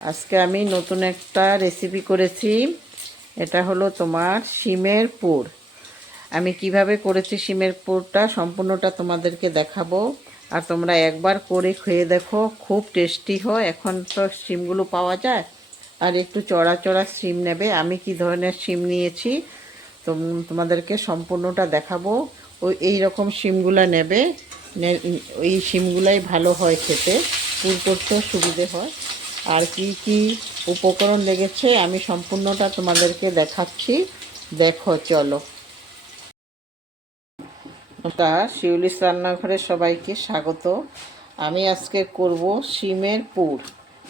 আজকে আমি নতুন একটা রেসিপি করেছি। এটা হলো তোমার শিমের পুর। আমি কিভাবে করেছি শিমের পুরটা সম্পূর্ণটা তোমাদেরকে দেখাবো। আর তোমরা একবার করে খেয়ে দেখো, খুব টেস্টি হয়। এখন তো শিমগুলো পাওয়া যায়, আর একটু চড়া চড়া শিম নেবে। আমি কি ধরনের শিম নিয়েছি তোমাদেরকে সম্পূর্ণটা দেখাবো। এই রকম শিমগুলো নেবে, এই শিমগুলাই ভালো হয় খেতে, পুর করতেও সুবিধে হয়। আর কি কি উপকরণ লেগেছে আমি সম্পূর্ণটা তোমাদেরকে দেখাচ্ছি, দেখো চলো। ওটা শিউলিস রান্নাঘরে সবাইকে স্বাগত। আমি আজকে করব শিমের পুর।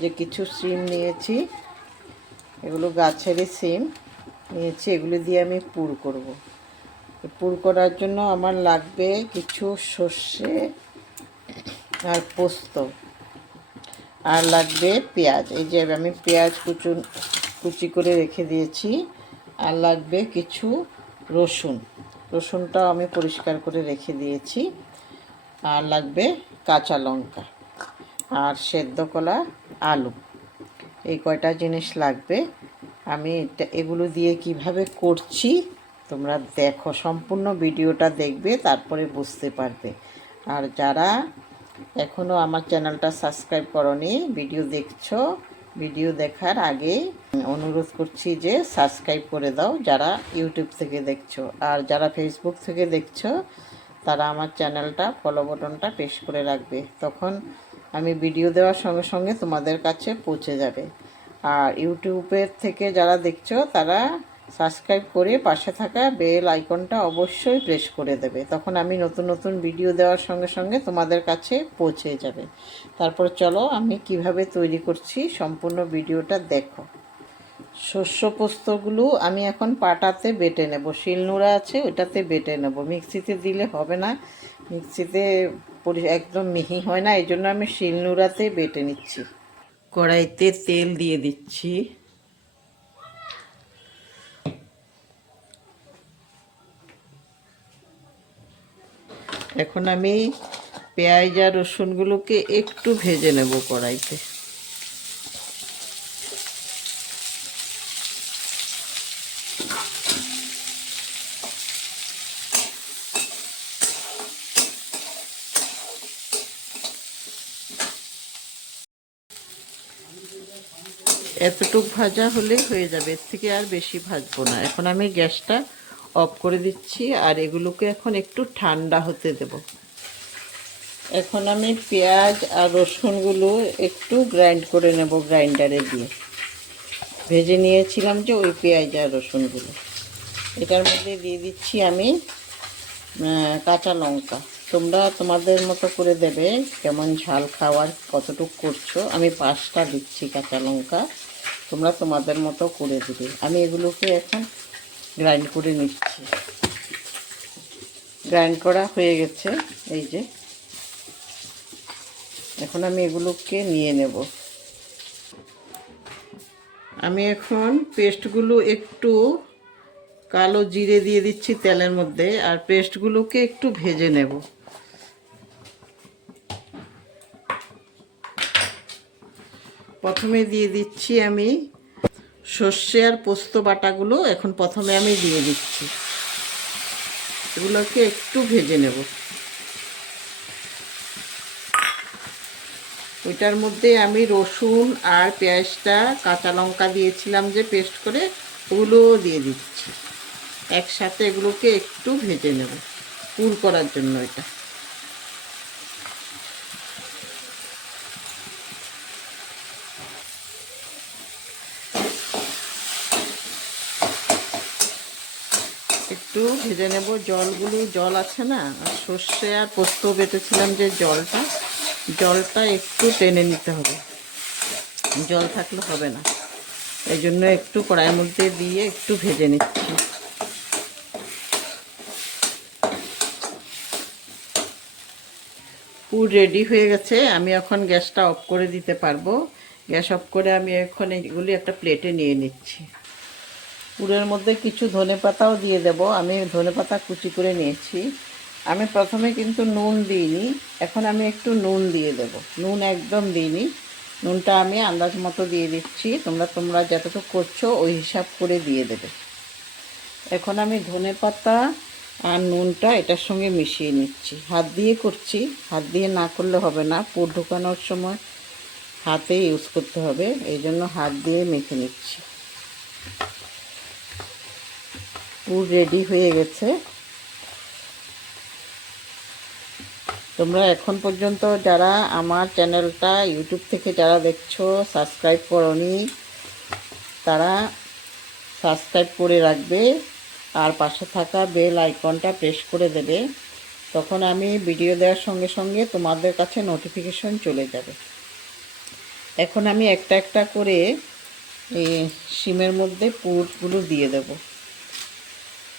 যে কিছু শিম নিয়েছি, এগুলো গাছেরই শিম নিয়েছি, এগুলো দিয়ে আমি পুর করব। পুর করার জন্য আমার লাগবে কিছু সর্ষে আর পোস্ত, আর লাগবে পেঁয়াজ। এই যে আমি পেঁয়াজ কুচি করে রেখে দিয়েছি। আর লাগবে কিছু রসুনটাও আমি পরিষ্কার করে রেখে দিয়েছি। আর লাগবে কাঁচা লঙ্কা আর সেদ্ধ করা আলু। এই কয়টা জিনিস লাগবে। আমি এগুলো দিয়ে কিভাবে করছি তোমরা দেখো, সম্পূর্ণ ভিডিওটা দেখবে, তারপরে বুঝতে পারবে। আর যারা এখনও আমার চ্যানেলটা সাবস্ক্রাইব করনি, ভিডিও দেখছো, ভিডিও দেখার আগে অনুরোধ করছি যে সাবস্ক্রাইব করে দাও যারা ইউটিউব থেকে দেখছো। আর যারা ফেসবুক থেকে দেখছো তারা আমার চ্যানেলটা ফলো বাটনটা প্রেস করে রাখবে, তখন আমি ভিডিও দেওয়ার সঙ্গে সঙ্গে তোমাদের কাছে পৌঁছে যাবে। আর ইউটিউবের থেকে যারা দেখছো তারা সাবস্ক্রাইব করে পাশে থাকা বেল আইকনটা অবশ্যই প্রেস করে দেবে, তখন আমি নতুন নতুন ভিডিও দেওয়ার সঙ্গে সঙ্গে তোমাদের কাছে পৌঁছে যাবে। তারপর চলো আমি কিভাবে তৈরি করছি সম্পূর্ণ ভিডিওটা দেখো। শস্য পোস্তগুলো আমি এখন পাটাতে বেটে নেব, শিলনোড়া আছে ওটাতে বেটে নেব, মিক্সিতে দিলে হবে না, মিক্সিতে একদম মিহি হয় না, এই জন্য আমি শিলনোড়াতে বেটে নিচ্ছি। কড়াইতে তেল দিয়ে দিচ্ছি। এখন আমি পেঁয়াজ আর রসুনগুলোকে একটু ভেজে নেব কড়াইতে। এতটুক ভাজা হলেই হয়ে যাবে, এর থেকে আর বেশি ভাজবো না। এখন আমি গ্যাসটা অফ করে দিচ্ছি, আর এগুলোকে এখন একটু ঠান্ডা হতে দেব। এখন আমি পেঁয়াজ আর রসুনগুলো একটু গ্রাইন্ড করে নেব গ্রাইন্ডারে দিয়ে। ভেজে নিয়েছিলাম যে ওই পেঁয়াজ আর রসুনগুলো, এটার মধ্যে দিয়ে দিচ্ছি আমি কাঁচা লঙ্কা। তোমরা তোমাদের মতো করে দেবে, কেমন ঝাল খাওয়ার কতটুকু করছো। আমি 5টা দিচ্ছি কাঁচা লঙ্কা, তোমরা তোমাদের মতো করে দেবে। আমি এগুলোকে এখন গ্রাইন্ড করে নিচ্ছি। গ্রাইন্ড করা হয়ে গেছে, এই যে এখন আমি এগুলোকে নিয়ে নেব। আমি এখন পেস্টগুলো একটু কালো জিরে দিয়ে দিচ্ছি তেলের মধ্যে, আর পেস্টগুলোকে একটু ভেজে নেব। প্রথমে দিয়ে দিচ্ছি আমি সর্ষে আর পোস্ত বাটাগুলো, এখন প্রথমে আমি দিয়ে দিচ্ছি, এগুলোকে একটু ভেজে নেব। ওইটার মধ্যে আমি রসুন আর পেঁয়াজটা কাঁচা লঙ্কা দিয়েছিলাম যে পেস্ট করে, ওগুলোও দিয়ে দিচ্ছি একসাথে। এগুলোকে একটু ভেজে নেব পুর করার জন্য। এটা একটু ভেজে নেব। জল আছে না, আর সর্ষে আর পোস্ত বেটেছিলাম যে জলটা একটু টেনে নিতে হবে, জল থাকলে হবে না, এই জন্য একটু কড়াইয়ের মধ্যে দিয়ে একটু ভেজে নিচ্ছি। পুর রেডি হয়ে গেছে, আমি এখন গ্যাসটা অফ করে দিতে পারবো। গ্যাস অফ করে আমি এখন এগুলি একটা প্লেটে নিয়ে নিচ্ছি। পুরের মধ্যে কিছু ধনেপাতাও দিয়ে দেব। আমি ধনেপাতা কুচি করে নিয়েছি। আমি প্রথমে কিন্তু নুন দিইনি, এখন আমি একটু নুন দিয়ে দেব। নুন একদম দিইনি, নুনটা আমি আন্দাজ মতো দিয়ে দিচ্ছি, তোমরা যতটুকু করছো ওই হিসাব করে দিয়ে দেবে। এখন আমি ধনেপাতা আর নুনটা এটার সঙ্গে মিশিয়ে নিচ্ছি, হাত দিয়ে করছি, হাত দিয়ে না করলে হবে না, পুর ঢোকানোর সময় হাতে ইউজ করতে হবে, এই জন্য হাত দিয়ে মেখে নিচ্ছি। পুর রেডি হয়ে গেছে। তোমরা এখন পর্যন্ত যারা আমার চ্যানেলটা ইউটিউব থেকে যারা দেখছো সাবস্ক্রাইব করোনি, তারা সাবস্ক্রাইব করে রাখবে আর পাশে থাকা বেল আইকনটা প্রেস করে দেবে, তখন আমি ভিডিও দেওয়ার সঙ্গে সঙ্গে তোমাদের কাছে নোটিফিকেশন চলে যাবে। এখন আমি একটা একটা করে এই শিমের মধ্যে পুরগুলো দিয়ে দেব।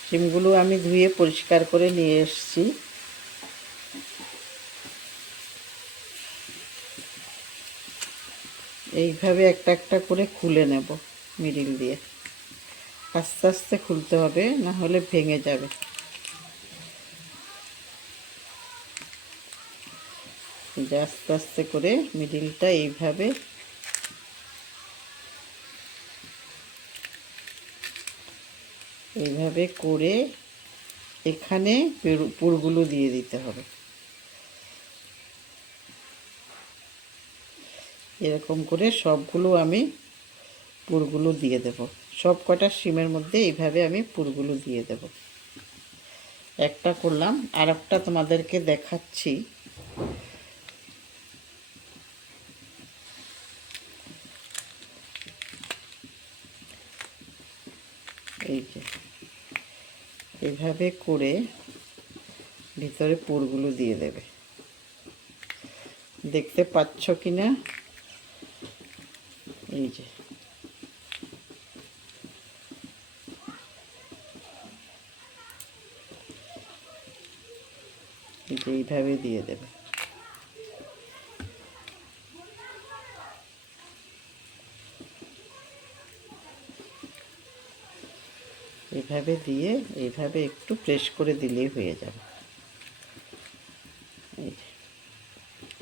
শিমগুলো আমি ধুয়ে পরিষ্কার করে নিয়ে এসেছি। এইভাবে একটা একটা করে খুলে নেব মিডিল দিয়ে, আস্তে আস্তে খুলতে হবে, না হলে ভেঙে যাবে। আস্তে আস্তে করে মিডিলটা এইভাবে করে এখানে পুরগুলো দিয়ে দিতে হবে। এরকম করে সবগুলো আমি পুরগুলো দিয়ে দেব, সব কটা শিমের মধ্যে এইভাবে আমি পুরগুলো দিয়ে দেব। একটা করলাম, আর একটা তোমাদেরকে দেখাচ্ছি। এই যে এইভাবে করে ভিতরে পুরগুলো দিয়ে দেবে। দেখতে পাচ্ছ কি না? এই যে এইভাবে দিয়ে দেবে। এইভাবে দিয়ে এইভাবে একটু প্রেস করে দিলেই হয়ে যাবে।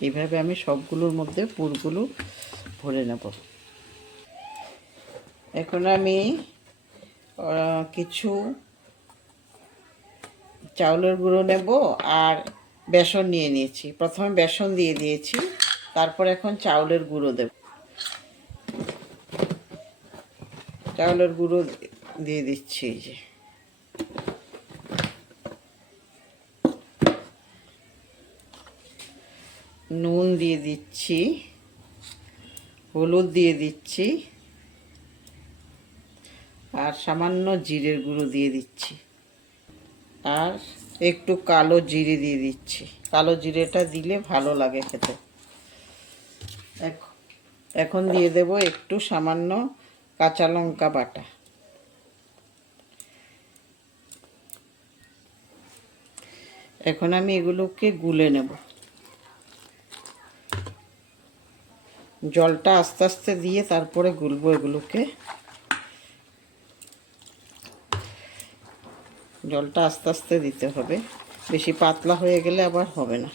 এইভাবে আমি সবগুলোর মধ্যে পুরগুলো ভরে নেব। এখন আমি কিছু চাউলের গুঁড়ো নেব আর বেসন নিয়ে নিয়েছি। প্রথমে বেসন দিয়ে দিয়েছি, তারপর এখন চাউলের গুঁড়ো দেব। চাউলের গুঁড়ো দিয়ে দিচ্ছি। এই যে নুন দিয়ে দিচ্ছি, হলুদ দিয়ে দিচ্ছি আর সামান্য জিরের গুঁড়ো দিয়ে দিচ্ছি, আর একটু কালো জিরে দিয়ে দিচ্ছি। কালো জিরেটা দিলে ভালো লাগে খেতে। এখন দিয়ে দেব একটু সামান্য কাঁচা লঙ্কা বাটা। এখন আমি এগুলোকে গুলে নেব। জলটা আস্তে আস্তে দিয়ে তারপরে গুলবো এগুলোকে। জলটা আস্তে আস্তে দিতে হবে, বেশি পাতলা হয়ে গেলে আবার হবে না।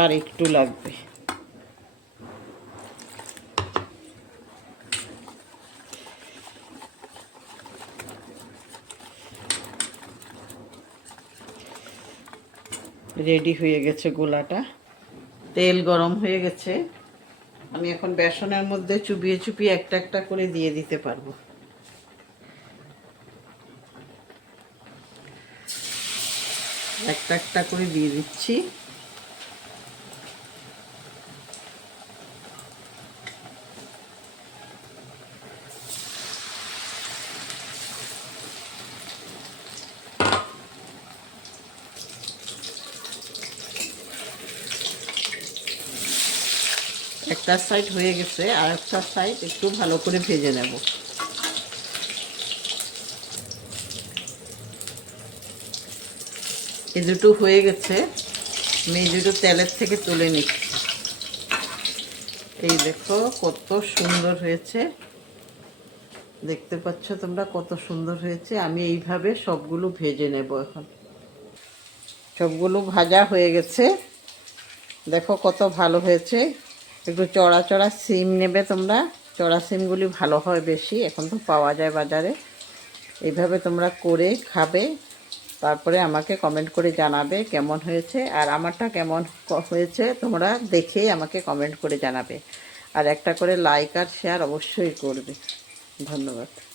আর একটু লাগবে। রেডি হয়ে গেছে গোলাটা। তেল গরম হয়ে গেছে। আমি এখন বেসনের মধ্যে চুবিয়ে চুবিয়ে একটা একটা করে দিয়ে দিতে পারবো। একটা একটা করে দিয়ে দিচ্ছি। একটা সাইড হয়ে গেছে, আর একটা সাইড একটু ভালো করে ভেজে নেব। এই দুটো হয়ে গেছে, আমি এই দুটো তেলের থেকে তুলে নিচ্ছি। এই দেখো কত সুন্দর হয়েছে, দেখতে পাচ্ছ তোমরা কত সুন্দর হয়েছে। আমি এইভাবে সবগুলো ভেজে নেব। এখন সবগুলো ভাজা হয়ে গেছে, দেখো কত ভালো হয়েছে। একটু চড়া চড়া সিম নেবে তোমরা, চড়া সিমগুলি ভালো হয় বেশি, এখন তো পাওয়া যায় বাজারে। এইভাবে তোমরা করে খাবে, তারপরে আমাকে কমেন্ট করে জানাবে কেমন হয়েছে। আর আমারটা কেমন হয়েছে তোমরা দেখেই আমাকে কমেন্ট করে জানাবে। আর একটা করে লাইক আর শেয়ার অবশ্যই করবে। ধন্যবাদ।